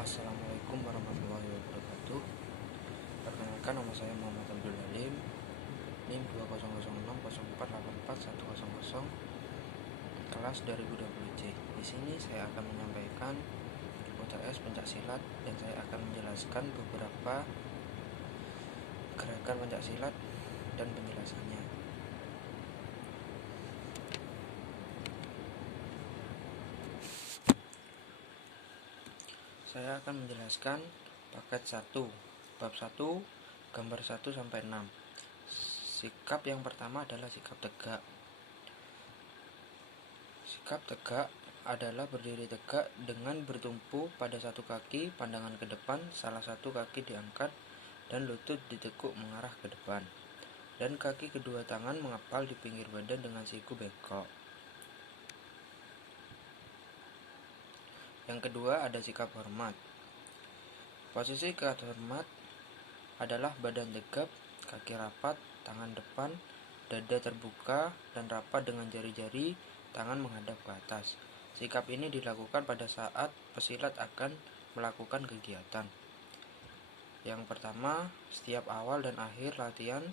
Assalamualaikum warahmatullahi wabarakatuh. Perkenalkan, nama saya Muhammad Abdul Halim, NIM 2006048410, kelas 2020C. Di sini saya akan menyampaikan UTS pencaksilat dan saya akan menjelaskan beberapa gerakan pencaksilat dan penjelasannya. Saya akan menjelaskan paket 1, bab 1, gambar 1 sampai 6. Sikap yang pertama adalah sikap tegak. Sikap tegak adalah berdiri tegak dengan bertumpu pada satu kaki, pandangan ke depan, salah satu kaki diangkat dan lutut ditekuk mengarah ke depan, dan kaki kedua tangan mengepal di pinggir badan dengan siku bengkok. Yang kedua ada sikap hormat. Posisi sikap hormat adalah badan tegap, kaki rapat, tangan depan, dada terbuka dan rapat dengan jari-jari, tangan menghadap ke atas. Sikap ini dilakukan pada saat pesilat akan melakukan kegiatan. Yang pertama, setiap awal dan akhir latihan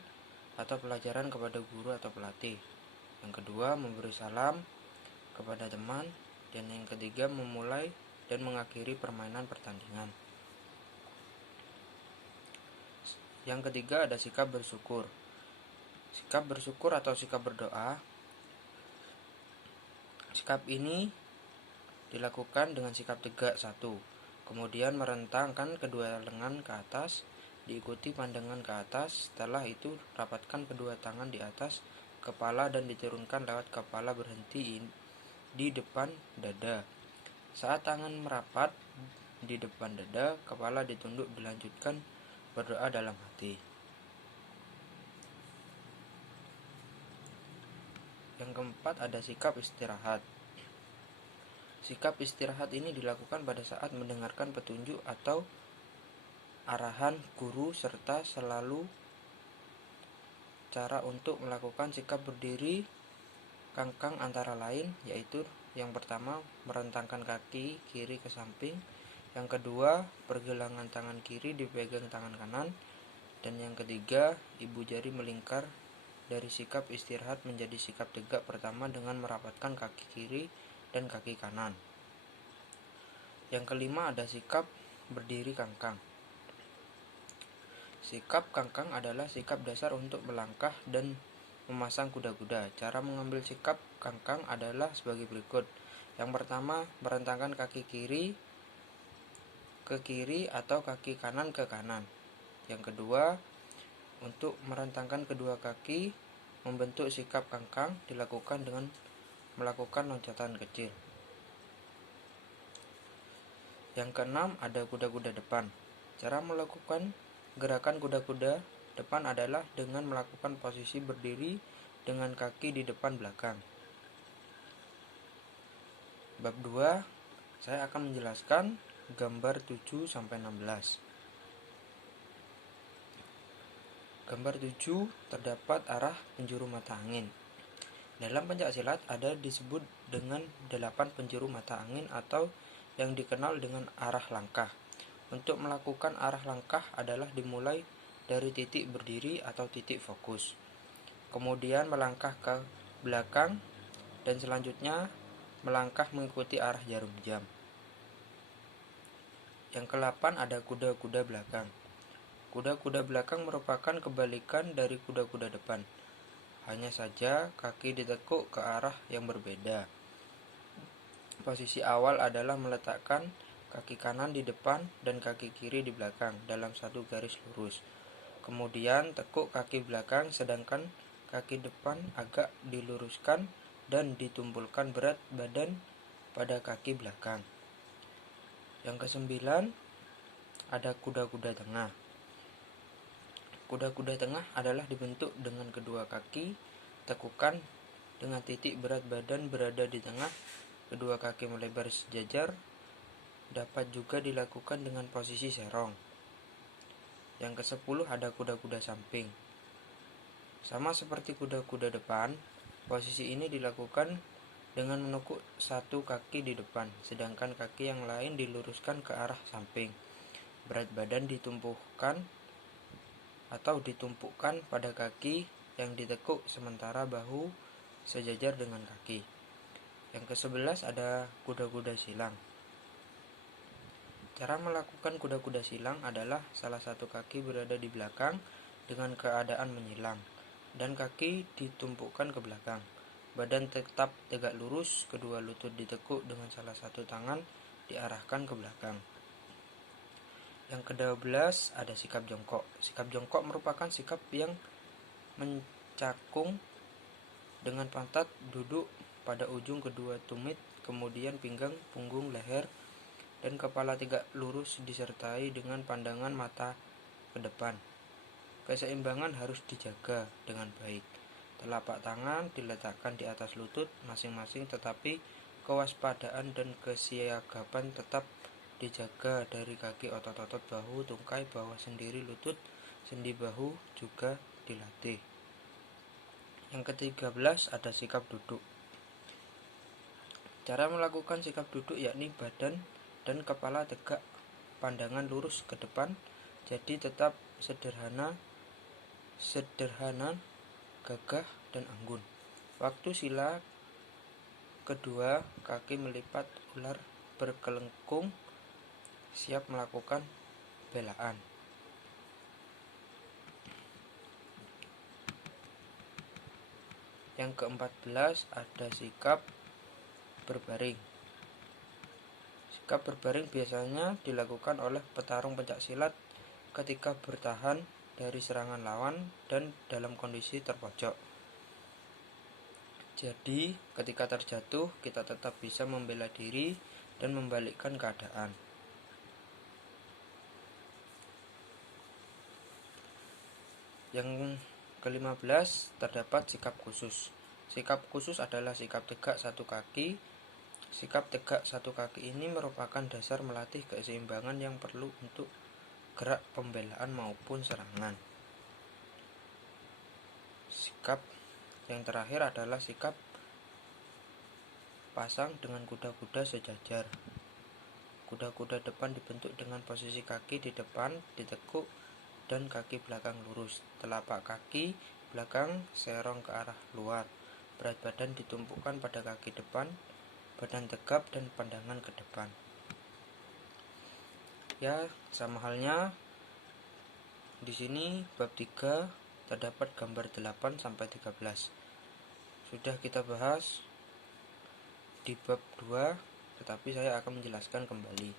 atau pelajaran kepada guru atau pelatih. Yang kedua, memberi salam kepada teman. Dan yang ketiga, memulai dan mengakhiri permainan pertandingan. Yang ketiga ada sikap bersyukur. Sikap bersyukur atau sikap berdoa. Sikap ini dilakukan dengan sikap tegak 1. Kemudian merentangkan kedua lengan ke atas, diikuti pandangan ke atas. Setelah itu rapatkan kedua tangan di atas kepala dan diturunkan lewat kepala berhenti di depan dada. Saat tangan merapat di depan dada, kepala ditunduk, dilanjutkan berdoa dalam hati. Yang keempat ada sikap istirahat. Sikap istirahat ini dilakukan pada saat mendengarkan petunjuk atau arahan guru serta selalu cara untuk melakukan sikap berdiri kangkang antara lain, yaitu yang pertama merentangkan kaki kiri ke samping, yang kedua pergelangan tangan kiri dipegang tangan kanan, dan yang ketiga ibu jari melingkar dari sikap istirahat menjadi sikap tegak pertama dengan merapatkan kaki kiri dan kaki kanan. Yang kelima ada sikap berdiri kangkang. Sikap kangkang adalah sikap dasar untuk melangkah dan memasang kuda-kuda. Cara mengambil sikap kangkang adalah sebagai berikut. Yang pertama, merentangkan kaki kiri ke kiri atau kaki kanan ke kanan. Yang kedua, untuk merentangkan kedua kaki membentuk sikap kangkang dilakukan dengan melakukan loncatan kecil. Yang keenam ada kuda-kuda depan. Cara melakukan gerakan kuda-kuda depan adalah dengan melakukan posisi berdiri dengan kaki di depan belakang. Bab 2, saya akan menjelaskan gambar 7 sampai 16. Gambar 7 terdapat arah penjuru mata angin. Dalam pencaksilat ada disebut dengan 8 penjuru mata angin atau yang dikenal dengan arah langkah. Untuk melakukan arah langkah adalah dimulai dari titik berdiri atau titik fokus, kemudian melangkah ke belakang, dan selanjutnya melangkah mengikuti arah jarum jam. Yang ke-8 ada kuda-kuda belakang. Kuda-kuda belakang merupakan kebalikan dari kuda-kuda depan. Hanya saja kaki ditekuk ke arah yang berbeda. Posisi awal adalah meletakkan kaki kanan di depan dan kaki kiri di belakang dalam satu garis lurus. Kemudian tekuk kaki belakang sedangkan kaki depan agak diluruskan dan ditumpulkan berat badan pada kaki belakang. Yang ke-9 ada kuda-kuda tengah. Kuda-kuda tengah adalah dibentuk dengan kedua kaki tekukan dengan titik berat badan berada di tengah, kedua kaki melebar sejajar. Dapat juga dilakukan dengan posisi serong. Yang ke-10 ada kuda-kuda samping. Sama seperti kuda-kuda depan, posisi ini dilakukan dengan menekuk satu kaki di depan, sedangkan kaki yang lain diluruskan ke arah samping. Berat badan ditumpukkan pada kaki yang ditekuk, sementara bahu sejajar dengan kaki. Yang ke-11 ada kuda-kuda silang. Cara melakukan kuda-kuda silang adalah salah satu kaki berada di belakang dengan keadaan menyilang, dan kaki ditumpukkan ke belakang. Badan tetap tegak lurus, kedua lutut ditekuk dengan salah satu tangan diarahkan ke belakang. Yang ke-12 ada sikap jongkok. Sikap jongkok merupakan sikap yang mencakung dengan pantat duduk pada ujung kedua tumit, kemudian pinggang, punggung, leher, dan kepala tegak lurus disertai dengan pandangan mata ke depan. Keseimbangan harus dijaga dengan baik. Telapak tangan diletakkan di atas lutut masing-masing, tetapi kewaspadaan dan kesiagapan tetap dijaga dari kaki, otot-otot bahu, tungkai bawah sendiri lutut, sendi bahu juga dilatih. Yang ke-13 ada sikap duduk. Cara melakukan sikap duduk yakni badan dan kepala tegak, pandangan lurus ke depan, jadi tetap sederhana, gagah, dan anggun. Waktu sila kedua, kaki melipat ular berkelengkung, siap melakukan belaan. Yang ke-14 ada sikap berbaring. Sikap berbaring biasanya dilakukan oleh petarung pencak silat ketika bertahan dari serangan lawan dan dalam kondisi terpojok. Jadi, ketika terjatuh, kita tetap bisa membela diri dan membalikkan keadaan. Yang ke-15 terdapat sikap khusus. Sikap khusus adalah sikap tegak satu kaki. Sikap tegak satu kaki ini merupakan dasar melatih keseimbangan yang perlu untuk gerak pembelaan maupun serangan. Sikap yang terakhir adalah sikap pasang dengan kuda-kuda sejajar. Kuda-kuda depan dibentuk dengan posisi kaki di depan ditekuk dan kaki belakang lurus. Telapak kaki belakang serong ke arah luar. Berat badan ditumpukkan pada kaki depan, badan tegap dan pandangan ke depan. Ya, sama halnya di sini bab 3 terdapat gambar 8 sampai 13. Sudah kita bahas di bab 2, tetapi saya akan menjelaskan kembali.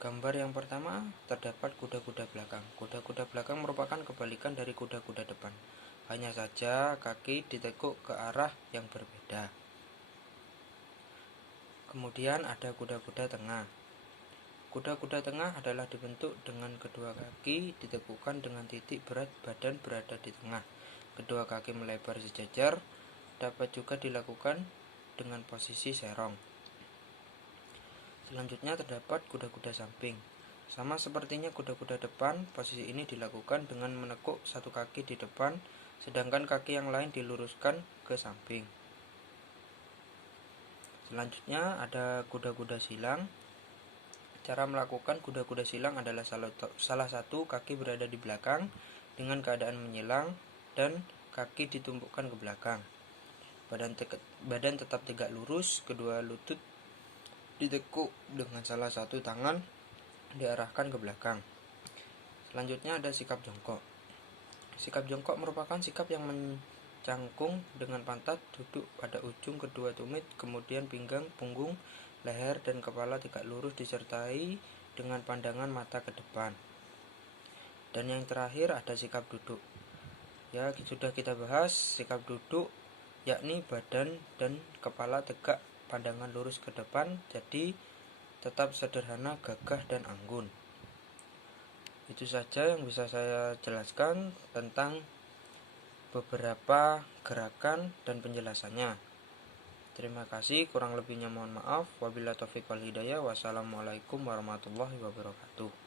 Gambar yang pertama terdapat kuda-kuda belakang. Kuda-kuda belakang merupakan kebalikan dari kuda-kuda depan. Hanya saja kaki ditekuk ke arah yang berbeda. Kemudian ada kuda-kuda tengah. Kuda-kuda tengah adalah dibentuk dengan kedua kaki ditekukkan dengan titik berat badan berada di tengah. Kedua kaki melebar sejajar, dapat juga dilakukan dengan posisi serong. Selanjutnya terdapat kuda-kuda samping. Sama sepertinya kuda-kuda depan, posisi ini dilakukan dengan menekuk satu kaki di depan, sedangkan kaki yang lain diluruskan ke samping. Selanjutnya ada kuda-kuda silang. Cara melakukan kuda-kuda silang adalah salah satu kaki berada di belakang dengan keadaan menyilang dan kaki ditumpukkan ke belakang. Badan tetap tegak lurus, kedua lutut ditekuk dengan salah satu tangan diarahkan ke belakang. Selanjutnya ada sikap jongkok. Sikap jongkok merupakan sikap yang mencangkung dengan pantat duduk pada ujung kedua tumit, kemudian pinggang, punggung, leher, dan kepala tegak lurus disertai dengan pandangan mata ke depan. Dan yang terakhir ada sikap duduk. Ya, sudah kita bahas sikap duduk, yakni badan dan kepala tegak, pandangan lurus ke depan, jadi tetap sederhana, gagah, dan anggun. Itu saja yang bisa saya jelaskan tentang beberapa gerakan dan penjelasannya. Terima kasih, kurang lebihnya mohon maaf. Wabillahi taufiq wal hidayah. Wassalamualaikum warahmatullahi wabarakatuh.